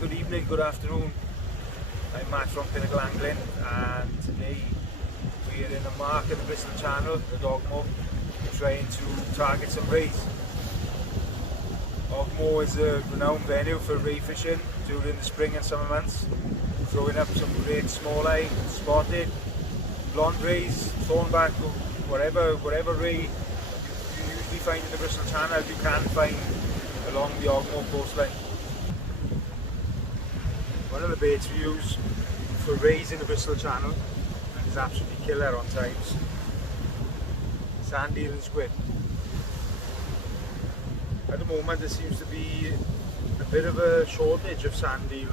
good evening, good afternoon. I'm Matt from Pinnacle Angling, and today we're in a mark in the Bristol Channel at Ogmore, trying to target some rays. Ogmore is a renowned venue for ray fishing during the spring and summer months, throwing up some great smalleye, spotted, blonde rays, thornback, whatever ray you usually find in the Bristol Channel, you can find along the Ogmore coastline. One of the baits we use for rays in the Bristol Channel, and is absolutely killer on times, sand eel and squid. At the moment there seems to be a bit of a shortage of sand eel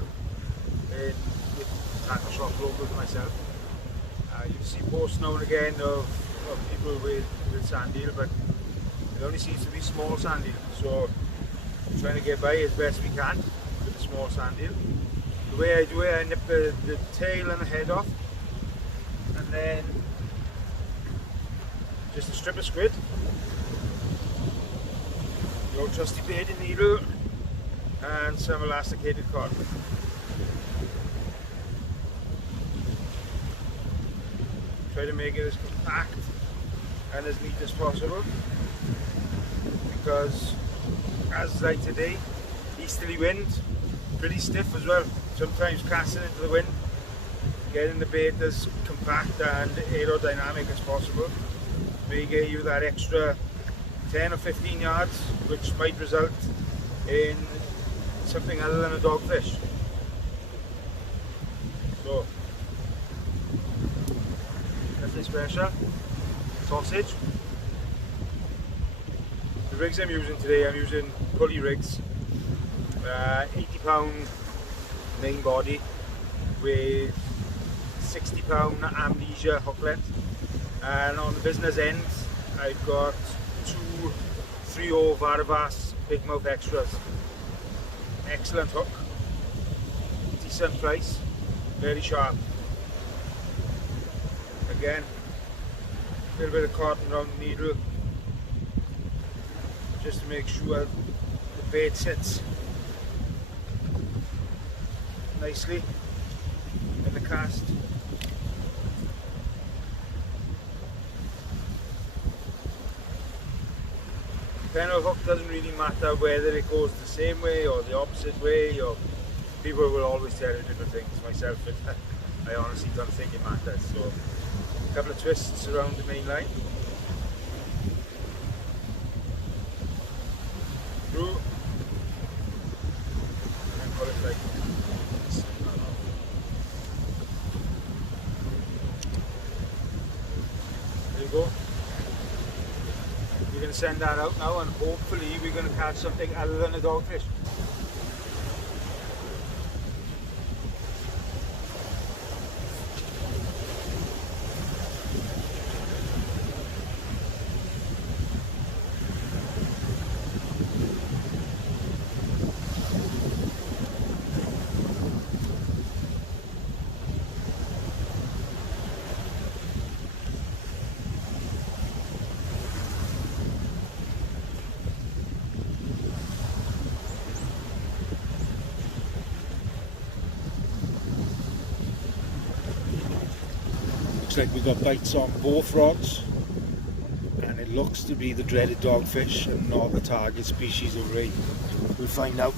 with tackle shop local to myself. You see posts now and again of people with sand eel, but it only seems to be small sand eel, so I'm trying to get by as best we can with the small sand eel. The way I do it, I nip the tail and the head off, and then just a strip of squid, the old trusty baiting needle, and some elasticated cotton. Try to make it as compact and as neat as possible, because as like today, easterly wind, pretty stiff as well. Sometimes casting into the wind, getting the bait as compact and aerodynamic as possible may get you that extra 10 or 15 yards, which might result in something other than a dogfish. So, nothing special. Sausage. The rigs I'm using today, I'm using pulley rigs, 80-pound main body with 60-pound amnesia hook length, and on the business end I've got two 3/0 Varavas big mouth extras. Excellent hook, decent price, very sharp. Again, a little bit of cotton round the needle just to make sure the bait sits nicely in the cast. Penal hook doesn't really matter whether it goes the same way or the opposite way, or people will always tell you different things. Myself, I honestly don't think it matters. So a couple of twists around the main line, through, and pull it like this. There you go. We're going to send that out now, and hopefully we're going to catch something other than a dogfish. Looks like we've got bites on both rods, and it looks to be the dreaded dogfish and not the target species of ray. We'll find out.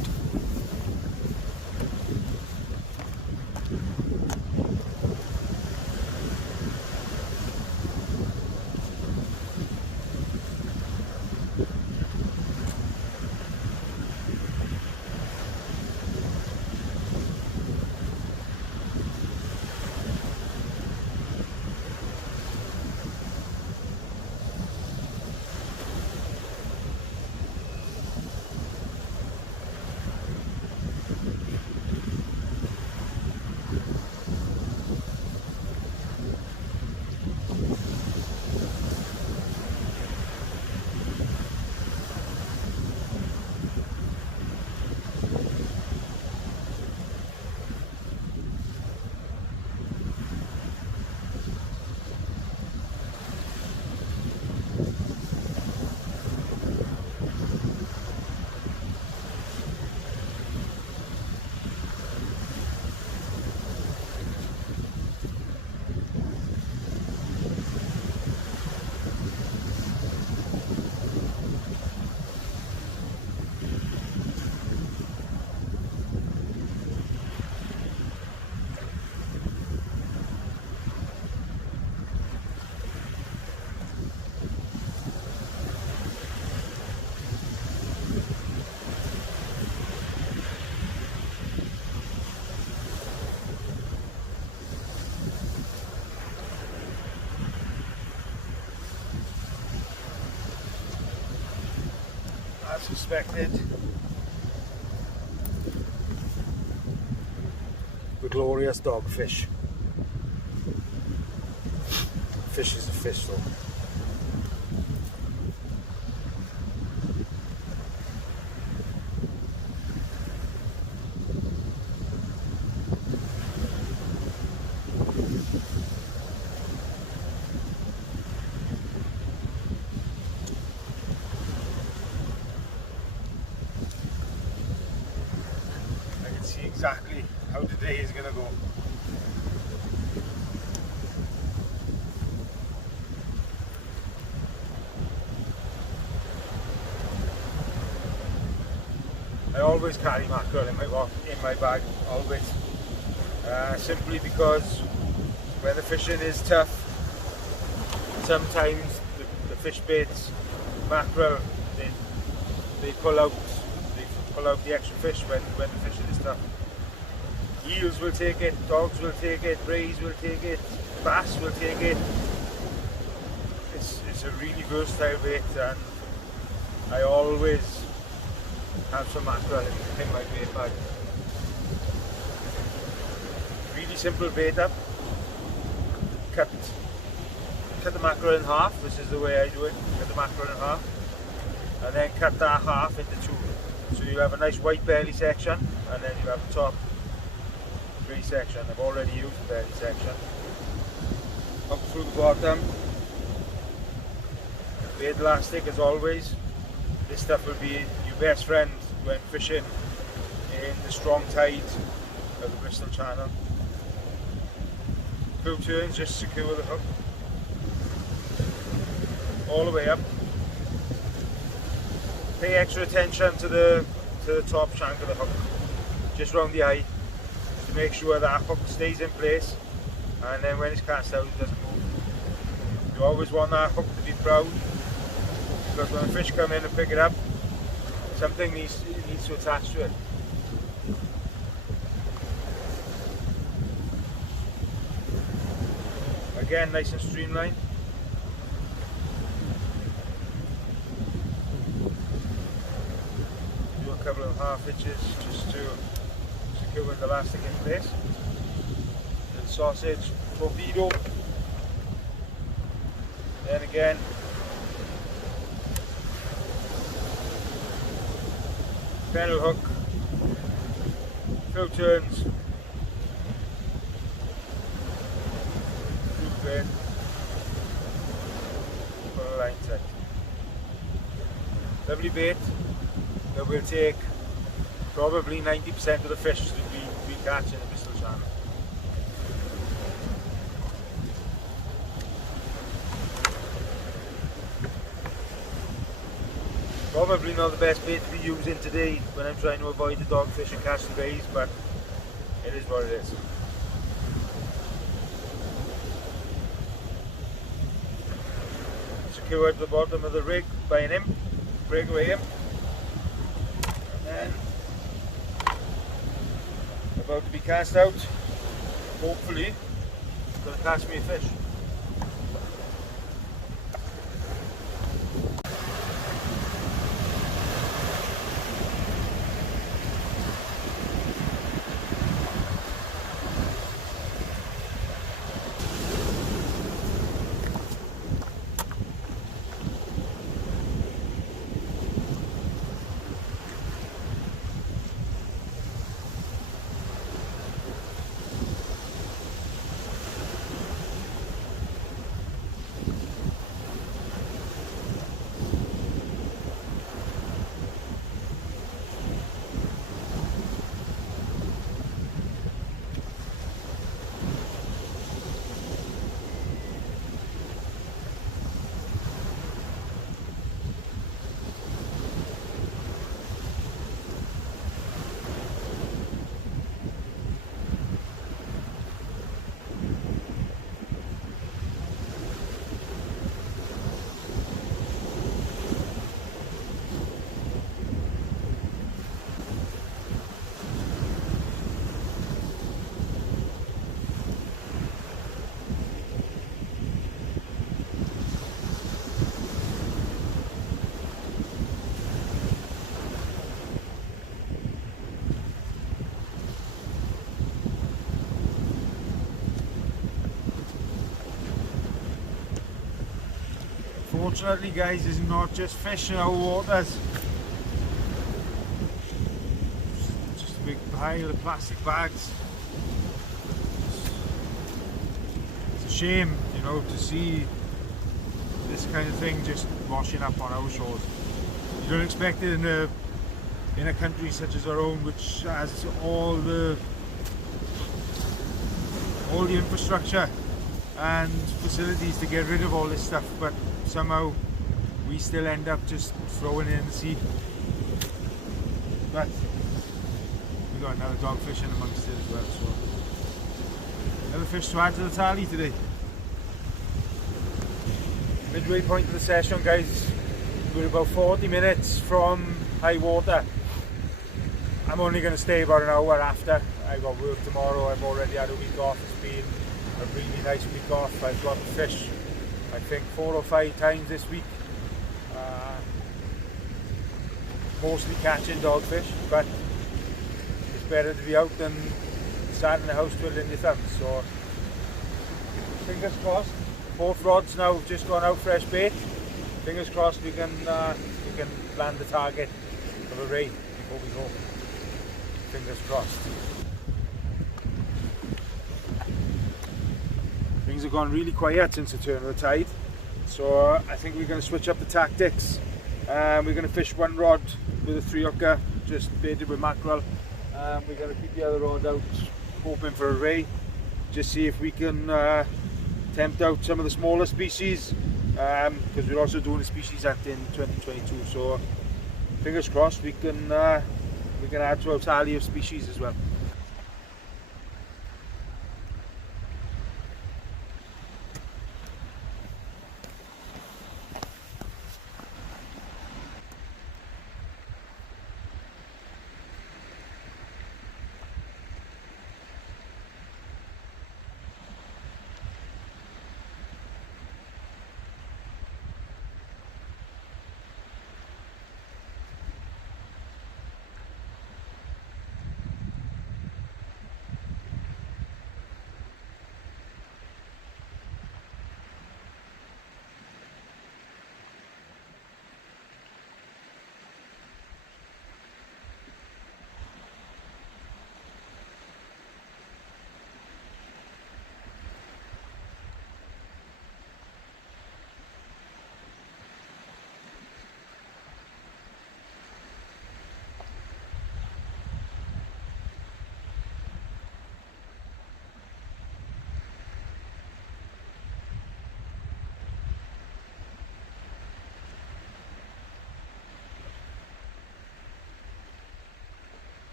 suspected the glorious dogfish. Fish is a fish though. I can see exactly how the day is going to go. I always carry mackerel in my bag, always. Simply because when the fishing is tough, sometimes the fish baits, mackerel, they pull out the extra fish when the fishing is tough. Eels will take it, dogs will take it, rays will take it, bass will take it. It's a really versatile bait, and I always have some mackerel in my bait bag. Really simple bait up. Cut the mackerel in half. This is the way I do it. Cut the mackerel in half, and then cut that half into two. So you have a nice white belly section, and then you have a top grey section. I've already used the belly section. Up through the bottom. Bait elastic as always. This stuff will be your best friend when fishing in the strong tide of the Bristol Channel. Full turns, just secure the hook all the way up. Pay extra attention to the top shank of the hook, just round the eye, to make sure that hook stays in place, and then when it's cast out it doesn't move. You always want that hook to be proud, because when the fish come in and pick it up, something needs to attach to it. Again, nice and streamlined. Do a couple of half hitches just to secure the elastic in place. Little sausage, torpedo. Then again, pedal hook, full turns, through the bed, for a line set. Lovely bait that will take probably 90% of the fish that we catch in the Bristol Channel. Probably not the best bait to be using today when I'm trying to avoid the dogfish and catch the rays, but it is what it is. Secured at the bottom of the rig by an imp, breakaway imp, and then about to be cast out. Hopefully, it's going to catch me a fish. Unfortunately, guys, there's not just fish in our waters. Just a big pile of plastic bags. It's a shame, you know, to see this kind of thing just washing up on our shores. You don't expect it in a country such as our own, which has all the infrastructure and facilities to get rid of all this stuff, but somehow we still end up just throwing it in the sea. But we got another dog fishing amongst it as well, so another fish to add to the tally today. Midway point of the session, guys. We're about 40 minutes from high water. I'm only going to stay about an hour after. I got work tomorrow. I've already had a week off. It's been a really nice week off. I've got to fish, I think, 4 or 5 times this week. Mostly catching dogfish, but it's better to be out than sat in the house twiddling your thumbs. So fingers crossed. Both rods now have just gone out fresh bait. Fingers crossed we can land the target of a ray before we go. Fingers crossed. Things have gone really quiet since the turn of the tide, so I think we're going to switch up the tactics. We're going to fish one rod with a 3-hooker, just baited with mackerel. We're going to keep the other rod out, hoping for a ray. Just see if we can tempt out some of the smaller species, because we're also doing a species act in 2022. So fingers crossed we can add to our tally of species as well.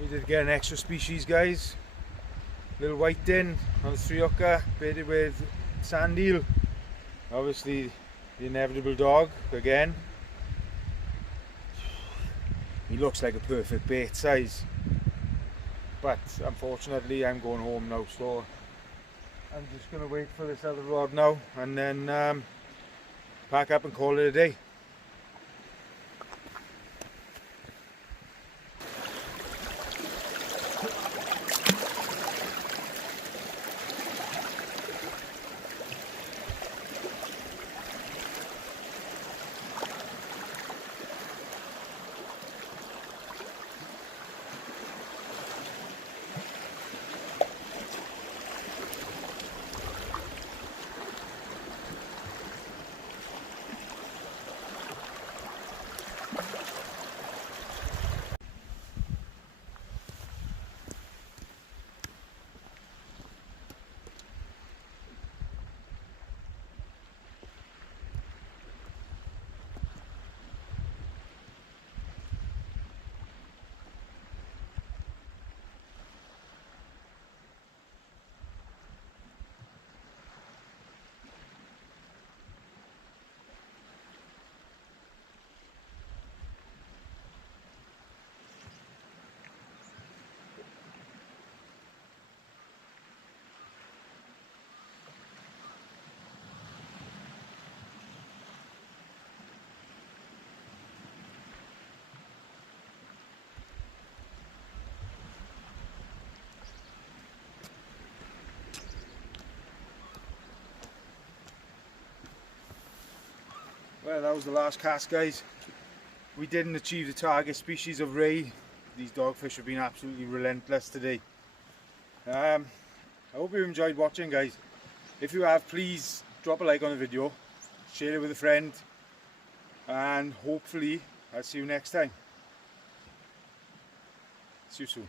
We did get an extra species, guys. Little white din on the 3-hooker, baited with sand eel. Obviously the inevitable dog again. He looks like a perfect bait size, but unfortunately I'm going home now, so I'm just going to wait for this other rod now and then pack up and call it a day. Well, that was the last cast, guys. We didn't achieve the target species of ray. These dogfish have been absolutely relentless today. I hope you enjoyed watching, guys. If you have, please drop a like on the video, share it with a friend, and hopefully I'll see you next time. See you soon.